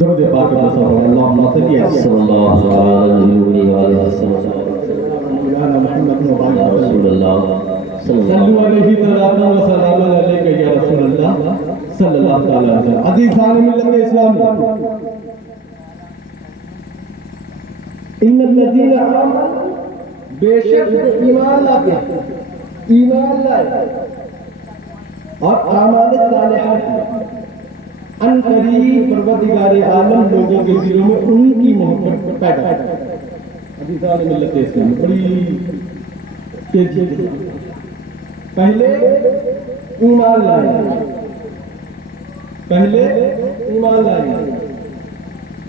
درود پاک مصطفی اللهم صل صلی اللہ علیہ وسلم محمد رسول اللہ صلی اللہ علیہ وسلم علیہ یا رسول اللہ صلی اللہ تعالی علیہ وسلم. عزیزان ملت اسلام، ان الذین آمنوا، بے شک ایمان لاتے، ایمان لائے اور اعمال صالحات، ان قریب پروردگار عالم لوگوں کے دلوں میں ان کی محبت پیدا کرے. عزیزان ملت اسلام، بڑی تیزی سے پہلے ایمان لائے، پہلے ایمان لائے،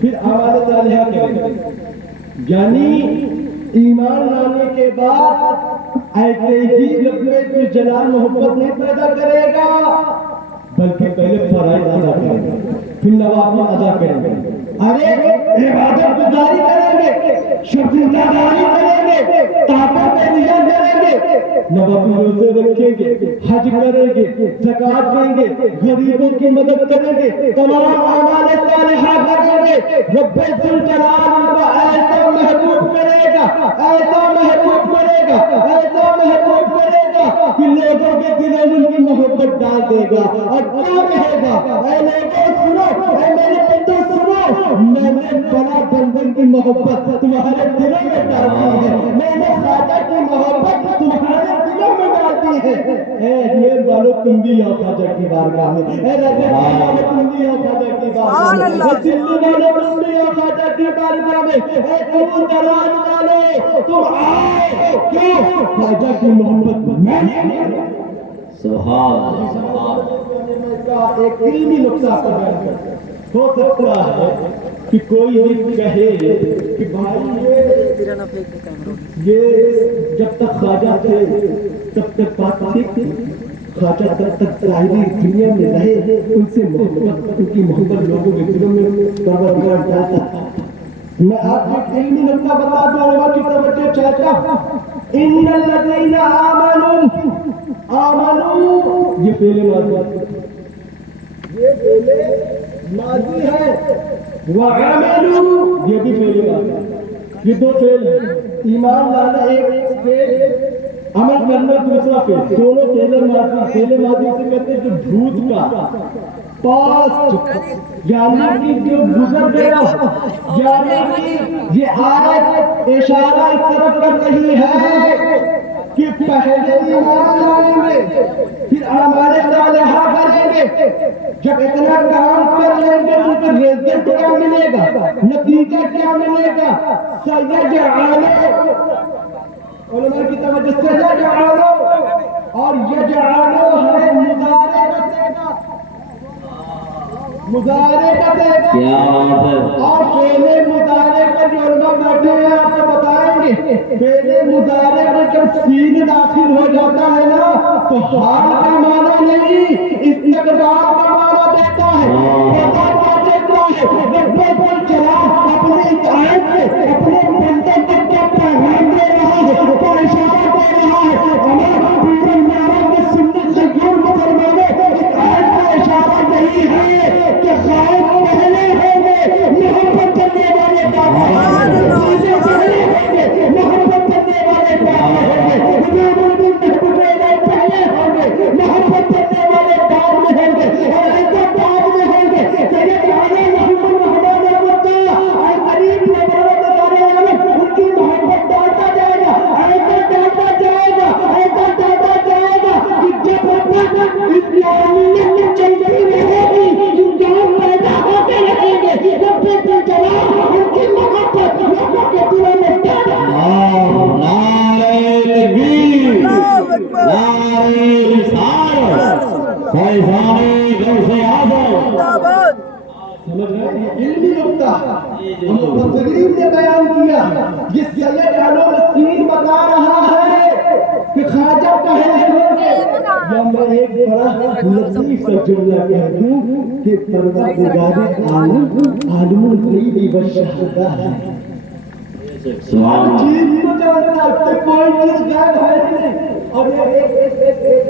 پھر اعمال صالحہ کریں. یعنی ایمان لانے کے بعد ایسے ہی رب میں جلال محبت نہیں پیدا کرے گا، بلکہ پہلے فرائض ادا کریں گے، پھر نوافل ادا کریں گے، ارے عبادت گزاری کریں گے، شکر گزاری کریں گے، طاقت پہ دیا کریں گے، نوافل روزے رکھیں گے، حج کریں گے، زکات دیں گے، غریبوں کی مدد کریں گے، تمام اعمال صالحہ کریں گے. رب ذوالجلال کو ایسا محبوب کرے گا، ایسا محبوب کرے گا، ایسا محبوب کرے گا کہ لوگوں کے دلوں میں ان کی محبت ڈال دے گا. اور کیا کہے گا؟ اے لوگوں سنو، اے میرے بندو سنو، میں نے بڑا بندن کی محبت تمہارے دلوں میں ڈالتی ہے، میں نے خواجہ کی محبت تمہارے دلوں میں ڈالتی ہے. اے اجمیر والوں تم بھی آؤ خواجہ کی بارگاہ میں، اے راجستھان والوں تم بھی آؤ خواجہ کی بارگاہ میں، اے دلی والوں تم بھی آؤ خواجہ کی بارگاہ میں، اے دور دراز والوں تم آؤ. کیوں؟ خواجہ کی محبت میں سبحان اللہ. ایک علمی نقطہ بیان کرتا ہے. ہو سکتا ہے کہ کوئی یہ کہے کہ بھائی یہ جب تک خواجہ تھے تب تک بات ٹھیک تھی، خواجہ تب تک ظاہری دنیا میں رہے، ان سے محبت، ان کی محبت لوگوں کے دلوں میں پروردگار ڈالتا تھا. میں آپ کو ایک علمی نقطہ بتا دوں، علماء کی توجہ چاہتا ہوں. ان الذین آمنوا، آمنوا یہ پہلے ماضی، یہ پہلے ماضی ہے، وعملوا یہ بھی پہلے ماضی، یہ دو فعل ہیں. ایمان لانا ایک فعل، عمل کرنا دوسرا فعل، دونوں پہلے ماضی. پہلے ماضی سے کہتے ہیں جو بھوت کا، پاسٹ، یعنی کہ جو گزر گیا، یعنی کہ یہ آیت اشارہ اس طرف کر رہی ہے کہ پہلے ایمان لائیں گے، پھر اعمال صالحہ کریں گے. جب اتنا کام کر لیں گے تو پھر رزلٹ کیا ملے گا، نتیجہ کیا ملے گا؟ سیجعل، علماء کی توجہ، سیجعل، اور یجعل ہے مضارع کا صیغہ، مضارع کا صیغہ. اور فعل مضارع کا جو علماء بیٹھے ہیں آپ کو بتائیں گے، فعل مضارع میں جب سین داخل ہو جاتا ہے نا تو حال کا معنی نہیں، استقبال کا معنی دیتا ہے. پتہ کیا دیتا ہے؟ رب ذوالجلال اپنے اس آیت سے اپنے بندے کو کیا پیغام دے رہا ہے، کیا اشارہ دے رہا ہے. ہمارا پورا نعرہ میں سنت سے دور مسلمانوں، اس آیت کا اشارہ یہی ہے کہ خائف پہلے ہوں گے، محبت کرنے والے چیزیں پہلے ہوں گے، محبت کرنے والے پہلے ہوں گے، پہلے ہوں گے، محبت کرنے والے بعد میں ہوں گے، اور ایسا بعد میں ہوں گے. سید علی محمد رحمان اللہ اور قریب میں پروردگار عالم ان کی محبت ڈالتا جائے گا، ایسا ڈالتا جائے گا، ایسا ڈالتا جائے گا کہ جب تک اسلامیت چلتی رہے گی، انسان پیدا ہوتے رہیں گے، رب ذوالجلال ان کی محبت لوگوں کے دلوں میں ڈالتا ہے. نعرہ تکبیر، نعرہ رسالت، فیضان غوث اعظم. سمجھ رہے ہیں؟ علمی نقطہ مفسرین نے بیان کیا. یہ سیجعل سین بتا رہا ہے کہ خواجہ پہلے ہوں گے. یا میں ایک بڑا لطیف سا جملہ کہہ دوں کہ پروردگار عالم عالم الغیب والشہادہ ہے. ہر چیز کو جانتا ہے، کوئی چیز غائب ہے نہیں. اور ایک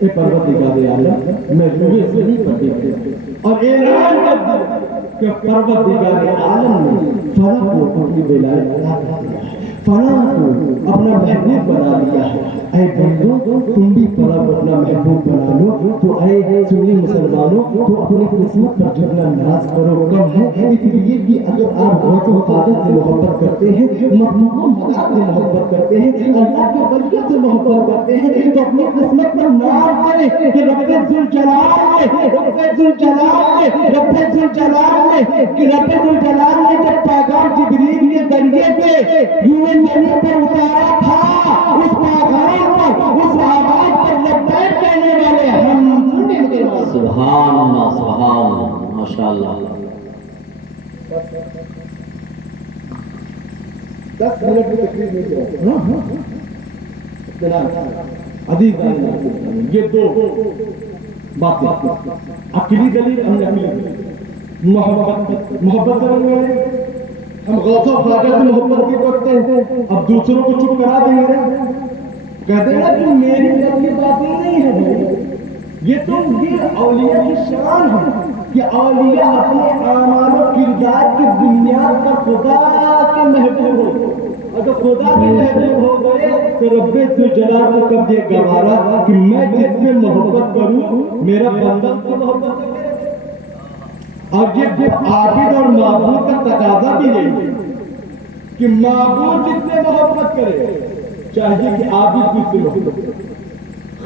اے پروردگار عالم میں روئے زمین پر دیکھتے اور اعلان کر دیا کہ پروردگار عالم نے فلاں کو اپنی ولایت عطا کر دیا ہے، فلاں کو اپنا محبوب بنا لیا ہے۔ اے بندو تم بھی فلاں کو اپنا محبوب بنا لو۔ تو اے سنی مسلمانوں تو اپنی قسمت پر جتنا ناز کرو کم ہے، اس لیے کہ اگر آپ غوث و خالد سے محبت کرتے ہیں، محبوب و مدد سے محبت کرتے ہیں، اللہ کے ولیوں سے محبت کرتے ہیں، تو اپنی قسمت پر ناز کریں کہ رب ذوالجلال نے جب پیغام جبریل کے ذریعے سے روئے زمین پر اتارا تھا، اس پیغام پر، اس آواز پر لبیک کہنے والے ہم سبحان اللہ، سبحان اللہ، ماشاء اللہ۔ 10 منٹ کی تقریر نہیں عزیز یہ دو باتیں عقلی دلیل اور نقلی دلیل۔ محبت سمجھ میں ہم غوث و خواجہ سے محبت کی کرتے ہیں، اب دوسروں کو چپ کرا دیں گے، کہتے ہیں نا کہ میری یہ باتیں نہیں ہے، یہ تو یہ اولیاء کی شان ہے کہ اولیاء اپنے اعمال و کردار کی بنیاد پر خدا کے محبوب ہو۔ اگر خدا کے محبوب ہو گئے تو رب ذوالجلال کو کب یہ گوارا کہ میں جس سے محبت کروں میرا بندہ سے محبت کرے۔ اب یہ عابد اور معبود کا تقاضا بھی یہی ہے کہ معبود جس سے محبت کرے، چاہیے کہ عابد جس سے محبت کرے،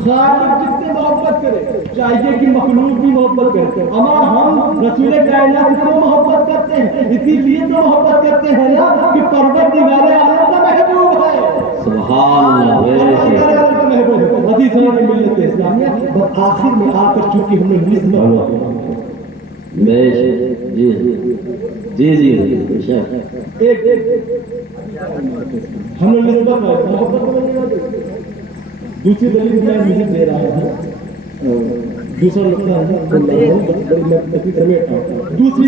خالق جس سے محبت کرے، چاہیے کہ مخلوق بھی محبت کرے۔ اما ہم رسول کائنات سے محبت کرتے ہیں، اسی لیے تو محبت کرتے ہیں نا کہ پروردگار عالم کا محبوب ہے۔ سبحان اللہ۔ عزیز ملت اسلامیہ، بس آخر میں آ کر چونکہ ہم نے نسبت جی جی جی ایک ہم نے نسبت محبت دوسری دلیل میں مجھے دے رہا ہوں، دوسرا نقطہ دوسری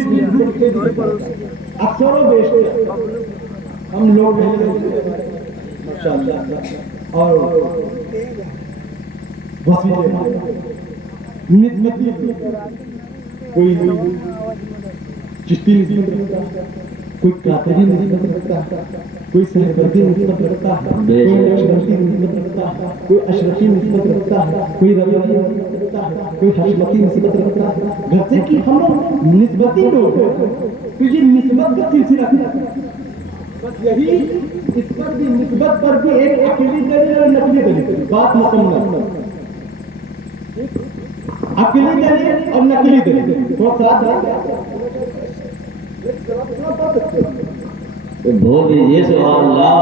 اکثر و بیشتر ہم لوگ اور وسیلے نسبتی کوئی چشتی نسبت رکھتا ہے، کوئی قادری نسبت رکھتا ہے، کوئی سہروردی نسبت رکھتا ہے، کوئی نقشبندی نسبت رکھتا ہے، کوئی اشرفی نسبت رکھتا ہے، کوئی رضوی نسبت رکھتا ہے، کوئی حشمتی نسبت رکھتا ہے۔ گھر سے کہ ہم نسبتی لوگ ہیں تو یہ نسبت کا سلسلہ ہے، بس یہی اس پر بھی نسبت پر بھی ایک عقلی دلیل اور نقلی دلیل بات مکمل، عقلی دلیل اور نقلی دلیل تو ساتھ بول دیجیے سبحان اللہ۔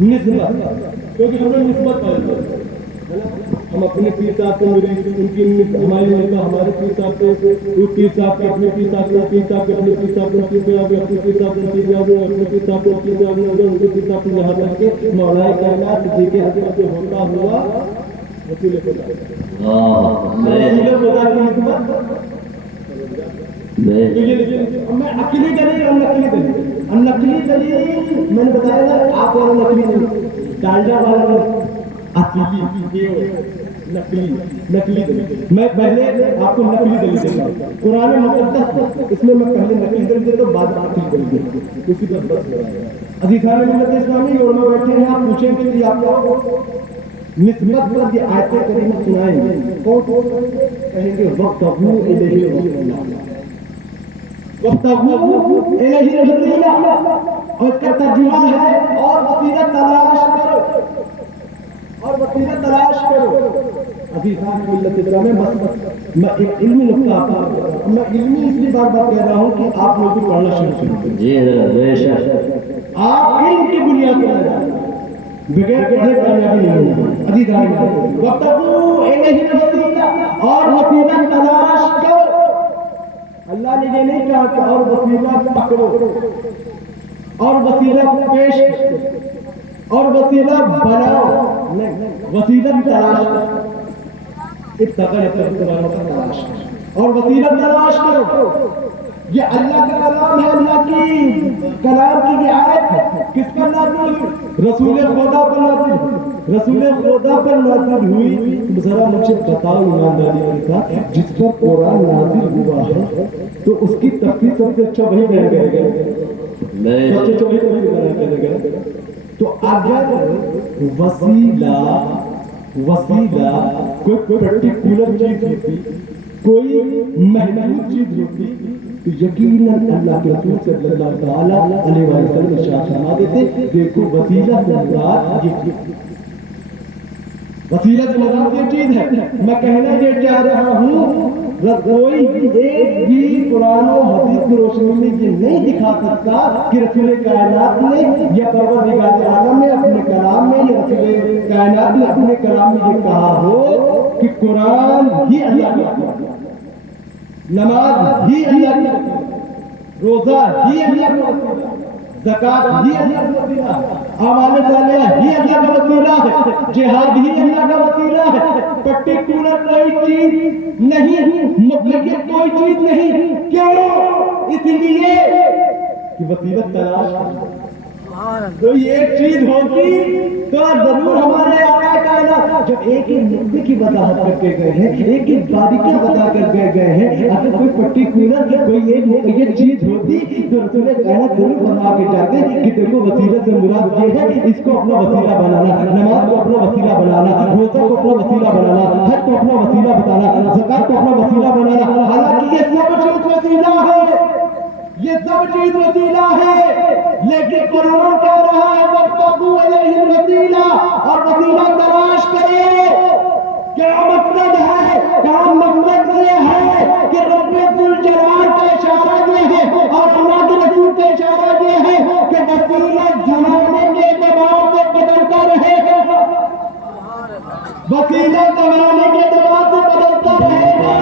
نسبت کیونکہ ہم نے نسبت پائی، ہم اپنے پیر صاحب کو ان کی ہماری ہمارے پیر صاحب کو پیر صاحب کے اپنے پیر صاحب کو، پیر صاحب کے اپنے پیر صاحب کو، اپنے پیر صاحب کو، اپنے پیر صاحب کو، اپنے پیر صاحب کو، ان کے پیر صاحب کو یہاں تک کہ مولا کائنات صدیق اکبر جو ہوتا ہوا رسول خدا کی نسبت۔ میں عقلی دلیل اور نقلی دلیل، نقلی دلیل میں نے بتایا نا آپ والا نقلی دلیل، ڈالڈا والا اصلی نقلی دلیل۔ میں پہلے آپ کو نقلی دلیل دیتا ہوں، قرآن مقدس اس میں پہلے نقلی دلیل دیتا ہوں، بعد عقلی دلیل دیتا ہوں، اسی پر بس ہو رہا ہے۔ عزیزان ملت اسلامی اور میں بیٹھے ہیں، آپ پوچھیں گے کہ آپ کو نسبت پر یہ آیت کریمہ سنائیں گے، کون کہیں گے وَابْتَغُوا إِلَيْهِ الْوَسِيلَةَ، وَابْتَغُوا إِلَيْهِ الْوَسِيلَةَ، اور اس کا ترجمہ ہے اور وسیلہ تلاش کرو، اور وسیلہ تلاش کرو۔ عزیزان ملت اسلامی، میں ایک علمی نقطہ آپ کو، میں علمی اس لیے بار بار کہہ رہا ہوں کہ آپ لوگ بھی پڑھنا شروع کریں۔ جی بے شک، آپ علم کی بنیاد پر بغیر پڑھے کامیابی نہیں ہوگی۔ عزیزان وَابْتَغُوا إِلَيْهِ الْوَسِيلَةَ، اور وسیلہ تلاش کرو۔ اللہ نے یہ نہیں کہا کہ اور وسیلہ پکڑو اور وسیلہ پیش کرو اور وسیلہ بناؤ، نہیں، وسیلہ تلاش کرو، ابتغاء تلاش کرو اور وسیلہ تلاش کرو۔ یہ اللہ کا کلام ہے، اللہ کی کلام کی یہ آیت ہے، کس پر نازل ہوئی؟ رسول خدا پر نازل ہوئی، رسول خدا پر نازل ہوئی۔ ذرا مجھے بتاؤ ایمانداری کے ساتھ، جس پر قرآن نازل ہوا ہے تو اس کی تفسیر سب سے اچھا وہی بیان کرے گا، سب سے اچھا وہی تفسیر بیان کرے گا۔ تو اگر وسیلہ کوئی پرٹیکولر چیز ہوتی، کوئی محدود چیز ہوتی، تو یقیناً اللہ کے رسول صلی اللہ تعالیٰ علیہ وسلم ارشاد فرما دیتے، دیکھو وسیلہ سے مراد یہ چیز، وسیلہ سے مراد یہ چیز ہے۔ میں کہنا یہ چاہ رہا ہوں، کوئی ایک بھی قرآن و حدیث کی روشنی میں یہ نہیں دکھا سکتا کہ رسول کائنات نے یا پروردگار عالم نے اپنے کلام میں یا رسول کائنات نے اپنے کلام میں یہ کہا ہو کہ قرآن ہی اللہ کا، نماز ہی اللہ کا، روزہ ہی اللہ کا وسیلہ، زکات ہی اللہ کا وسیلہ، اعمال صالحہ ہی اللہ کا وسیلہ ہے، جہاد ہی اللہ کا وسیلہ ہے۔ پرٹیکولر کوئی چیز نہیں، مطلب کوئی چیز نہیں، کیوں؟ اس لیے کہ وسیلہ تلاش، کوئی ایک چیز ہوتی تو ضرور ہمارے آقا کائنات جب ایک ایک نقطے کی وضاحت کر کے گئے ہیں، ایک ایک باریکیاں بتا کر کے گئے ہیں، اگر کوئی پرٹیکولر کوئی ایک چیز ہوتی تو رسول کائنات ضرور فرما کے جاتے کہ دیکھو وسیلہ سے مراد یہ ہے، اس کو اپنا وسیلہ بنانا، نماز کو اپنا وسیلہ بنانا، روزہ کو اپنا وسیلہ بنانا، حج کو اپنا وسیلہ بتانا، زکات کو اپنا وسیلہ بنانا۔ حالانکہ یہ سب چیز وسیلہ ہے، یہ سب چیز وسیلہ ہے، لیکن قرآن کہہ رہا ہے وَابْتَغُوا إِلَيْهِ الْوَسِيلَةَ، اور وسیلہ تلاش کرو۔ کیا مقصد ہے؟ کیا مقصد یہ ہے کہ رب ذوالجلال کا اشارہ یہ ہے اور اللہ کے رسول کا اشارہ یہ ہے کہ وسیلہ زمانے کے اعتبار سے بدلتا رہے گا، وسیلہ زمانے کے اعتبار سے بدلتا رہے گا۔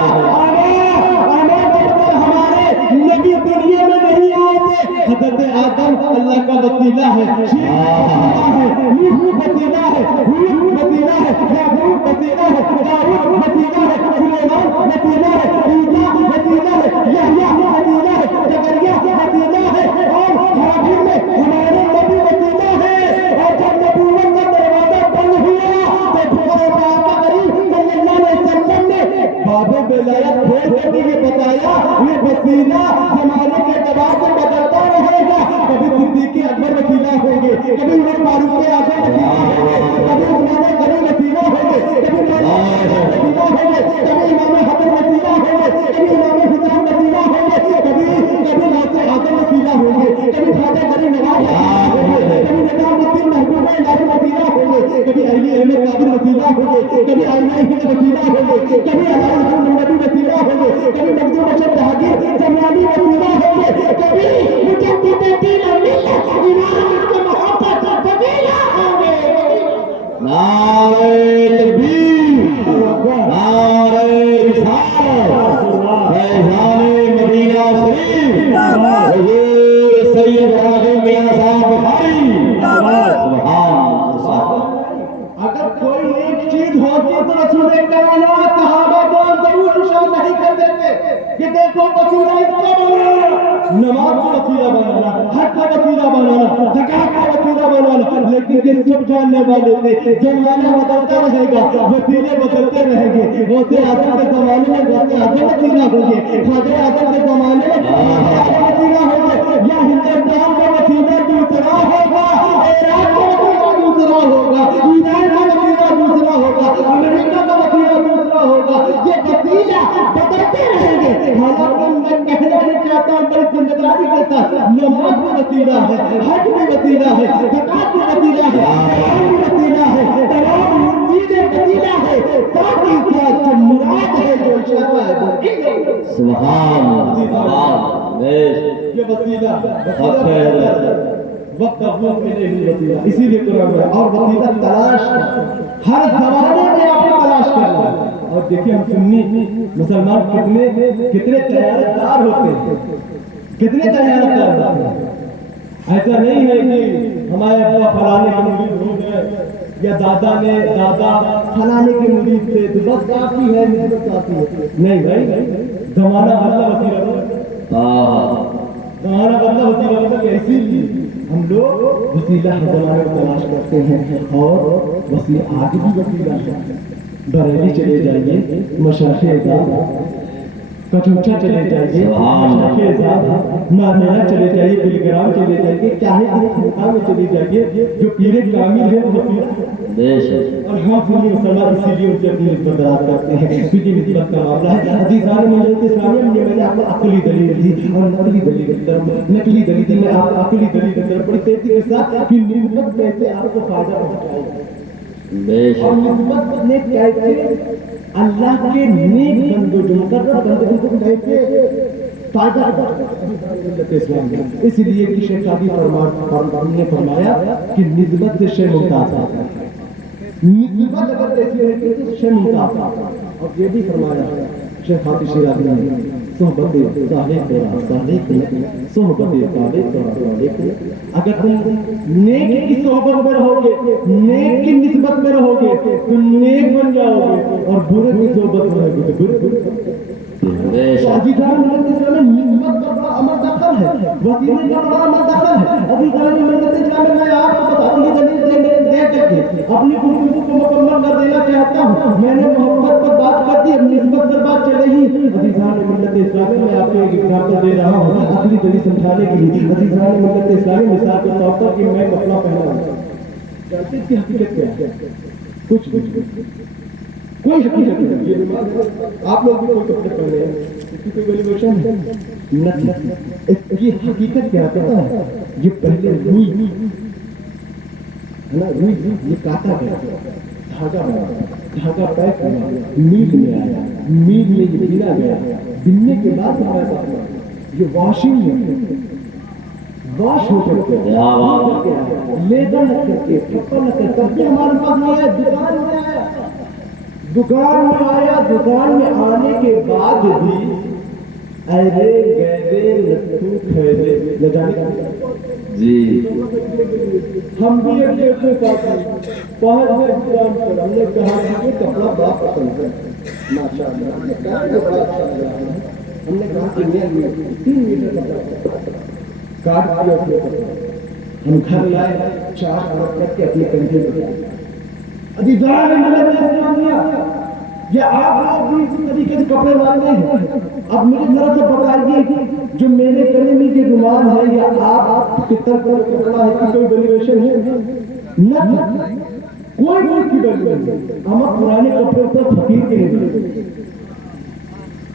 نبی دنیا میں نہیں آئے تھے، حضرت آدم اللہ کا وسیلہ ہے، نوح وسیلہ ہے، ہود وسیلہ ہے، یعقوب وسیلہ ہے، داؤد وسیلہ ہے، سلیمان وسیلہ ہے، عیسیٰ وسیلہ ہے، یحییٰ وسیلہ ہے، زکریا وسیلہ ہے، اور حاضر میں ہمارے نبی وسیلہ ہے۔ اور جب نبوت کا دروازہ بند ہوا تو پاک کریم صلی اللہ علیہ وسلم نے باب ولایت کھول کر یہ بتایا، یہ وسیلہ زمانے کے اعتبار سے بدلتا رہے گا۔ کبھی صدیق اکبر وسیلہ ہوں گے، کبھی عمر فاروق اعظم وسیلہ ہوں گے، کبھی عثمان غنی وسیلہ ہوں گے، کبھی وسیلہ ہوں گے، کبھی امام حسن وسیلہ ہوں گے، کبھی امام حسین وسیلہ ہوں گے، کبھی غوث اعظم وسیلہ ہوں گے، کبھی خواجہ غریب نواز وسیلہ ہوں گے، کبھی نظام الدین محبوب الہی وسیلہ ہوں گے، کبھی علی احمد قادری وسیلہ ہوں گے، کبھی آئینہ ہند وسیلہ ہوں گے، کبھی علی محمد نبی وسیلہ ہوں گے، کبھی مخدوم بشر جہانگیر زمیانی وسیلہ ہوں گے، کبھی مجدد دین ملت امام کے محبت وسیلہ ہوں گے۔ نعرہ تکبیر، نعرہ رسالت، فیضان مدینہ شریف، حضور سید ابراہیم میاں صاحب بخاری، اگر کوئی ایک چیز ہوتی تو رسول کائنات صحابہ کو ضرور ارشاد نہیں کر دیتے کہ دیکھو وسیلہ اس کا بنانا، نماز کا وسیلہ بنانا، حج کا وسیلہ بنانا، زکات کا وسیلہ بنانا، لیکن یہ سب جاننے والے تھے زمانہ بدلتا رہے گا، وسیلے بدلتے رہیں گے۔ غوث اعظم کے زمانے میں غوث اعظم وسیلہ ہوں گے، خواجہ اعظم کے زمانے میں وسیلہ ہوں گے، یا ہندوستان کا وسیلہ دوسرا ہوگا، عراق کا وسیلہ دوسرا ہوگا، ایران کا وسیلہ دوسرا ہوگا، امریکہ کا وسیلہ دوسرا ہوگا، یہ وسیلہ بدلتے رہیں گے۔ حالانکہ میں کہنا نہیں چاہتا ہوں، بڑی ذمہ داری کے ساتھ نماز بھی وسیلہ ہے، حج بھی وسیلہ ہے، زکات بھی وسیلہ ہے، قرآن بھی وسیلہ ہے، تمام چیزیں وسیلہ ہے، ساتھ ہی ساتھ جو مراد ہے جو اشارہ ہے وہ سبحان اللہ، یہ وسیلہ وقت وسیلہ، اسی لیے قرآن ہے۔ اور وسیلہ تلاش ہر زمانے میں آپ کو تلاش کرنا ہے۔ اور دیکھیں ہم سنی مسلمان کتنے تیارتدار ہوتے ہیں، کتنے تیارتدار ہوتے ہیں۔ ایسا نہیں ہے کہ ہمارے ابا فلانے کے مرید ہو گئے یا دادا فلانے کے مرید تھے تو بس کافی ہے، کافی ہے۔ نہیں بھائی، زمانہ اللہ وسیلہ ہمارا بندہ وسیلہ مطلب ایسی ہم لوگ وسیلہ ہر زمانے میں تلاش کرتے ہیں اور وسیلہ آج بھی وسیلہ ہے. بریلی چلے جائیے مشرق اعظام کچوچا چلے جائیے مشرق اعظام نادرہ چلے جائیے بلگرام چلے جائیے چاہے اس خطہ میں چلے جائیے جو پیر کامل ہے وسیلہ. اور ہم سنی مسلمان اسی لیے ان سے اپنی نسبت دراز کرتے ہیں کیونکہ نسبت کا معاملہ ہے. عزیزان ملت اسلامیہ میں نے آپ کو عقلی دلیل دی اور نقلی دلیل کی طرف نقلی دلیل دی میں آپ کو عقلی دلیل کی طرف بڑی تیزی کے ساتھ کہ نسبت کیسے آپ کو فائدہ پہنچائے اور نسبت نے کیسے اللہ کے نیک بندوں جو مقرر بندوں کو کیسے فائدہ اسلام میں. اس لیے کہ شیخ عادی نے فرمایا کہ نسبت سے شے ممتاز ہے. نسبت اگر ایسی ہے تو شے ممتاز ہے. اور یہ بھی فرمایا شیخ عادی شیرازی نے صحبت صالح تیرا صالح صحبت صالح تیرا صالح. اگر تم نیک کی صحبت میں رہو گے نیک کی نسبت میں رہو گے تو نیک بن جاؤ گے اور برے کی صحبت میں رہو گے تو برے. عزیزان ملت اسلام میں نسبت کا بڑا عمل دخل ہے وسیلے کا بڑا عمل دخل ہے. عزیزان ملت اسلام میں آپ کو بتاؤں گی دلیل دے کر کے اپنی گفتگو کو مکمل کر دینا چاہتا ہوں. میں نے محبت پر بات کر دی اب نسبت پر بات چل رہی. عزیزان ملت اسلام میں آپ کو ایک ایگزامپل دے رہا ہوں اگلی دلیل سمجھانے کے لیے. عزیزان ملت اسلام مثال کے طور پر کہ میں کپڑا پہنا ہوں جانتے اس کی حقیقت کیا ہے؟ کچھ کوئی حقیقت نہیں. یہ نماز آپ لوگ بھی کوئی کپڑے پہنے ہیں اس کی کوئی ویلیویشن ہے نہیں. اس کی حقیقت کیا پتا ہے؟ یہ پہلے روئی ہے نا روئی یہ کاٹا گیا دھاگا بنا دھاگا پیک ہوا میل میں آیا میل میں یہ بنا گیا بننے کے بعد یہ واشنگ ہے واش ہو کر کے لیبر لگ کر کے کپڑا لگ کر کے ہمارے پاس نہیں ہے. دکان میں آیا دکان میں آیا دکان میں آنے کے بعد بھی ایرے گیرے لٹو کھیرے لے جانے جی ہم بھی ایک ایسے ساتھ پہنچ گئے دکان پر. ہم نے کہا کہ یہ کپڑا بڑا پسند ہے ماشاء اللہ. ہم نے کہا کہ بڑا اچھا لگا ہے. ہم نے کہا کہ میں 3 میٹر کپڑا کاٹ دیا اس نے کپڑا. ہم گھر لائے 4 عرب کر کے اپنے کندھے پہ. عزیزان ملت اسلامیہ یہ آپ لوگ بھی اسی طریقے سے کپڑے لاتے ہیں. اب میری طرف سے بتائیے جو میرے گلے میں یہ رومال ہے یا آپ کی طرف کپڑا ہے کوئی ویلیویشن ہے نہیں. کوئی چیز کی ویلیویشن نہیں. ہم پرانے کپڑے پر فقیر کے نہیں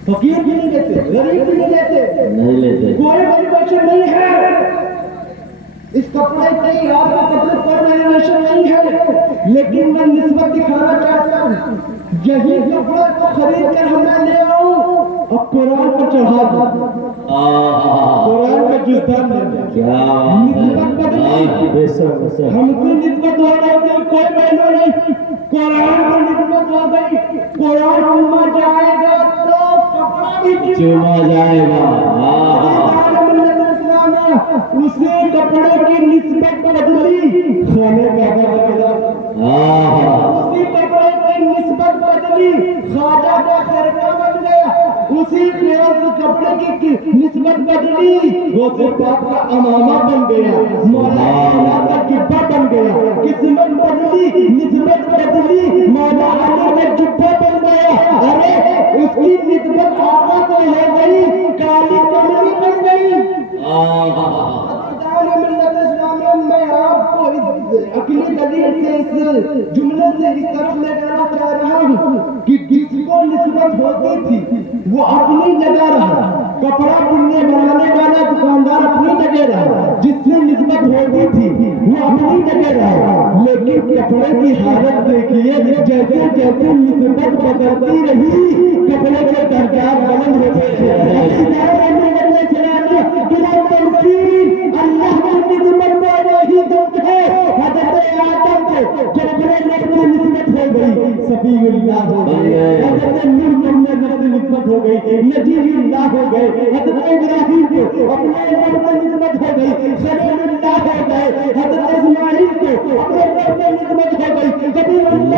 فقیر بھی نہیں لیتے غریب بھی نہیں لیتے کوئی ویلیویشن نہیں ہے. اس کپڑے کی آپ کے کپڑے پر ویلیویشن نہیں ہے لیکن میں نسبت دکھانا چاہتا ہوں. یہی کپڑے کو خرید کر ہمیں لے آؤں اور قرآن پر چڑھا دوں قرآن کا جزدان نسبت بدلی ہم کو نسبت ہو جاتی کوئی ویلیو نہیں. قرآن پر نسبت ہو گئی قرآن چوما جائے گا تو کپڑا بھی چوما جائے گا. اسی کپڑے کی نسبت بدلی خانے کعبہ بنا اسی کپڑے کی نسبت بدلی خواجہ کا خرقہ بن گیا. اسی کپڑے کی نسبت بدلی غوث پاک کا امامہ بن گیا مولانا کا جبہ بن گیا. قسمت بدلی نسبت بدلی مولا علی کا جبہ بن گیا. ارے اس کی نسبت آقا کو ہو گئی کالی کملی بن گئی. میں آپ کو عقلی دلیل سے اس جملے سے اس طرف لے جانا چاہ رہا ہوں کہ جس کو نسبت ہوتی تھی وہ اپنی جگہ رہا. کپڑا بننے بنانے والا دکاندار اپنی جگہ رہا. جس سے نسبت ہوتی تھی وہ اپنی جگہ رہا. لیکن کپڑے کی حالت دیکھیے جیسے جیسے نسبت بدلتی رہی کپڑے کے درجات بلند ہوتے تھے. اللہ کی نسبت میں وہی دم ہے. حضرت آدم کو جب بڑے لڑکے نسبت ہو گئی صفی اللہ ہو گئے. حضرت نوح محمد سے نسبت ہو گئی نجیب اللہ ہو گئے. حضرت ابراہیم کو اپنے رب سے نسبت ہو گئی خلیل اللہ ہو گئے. حضرت اسماعیل کو اپنے رب سے نسبت ہو گئی کبیر اللہ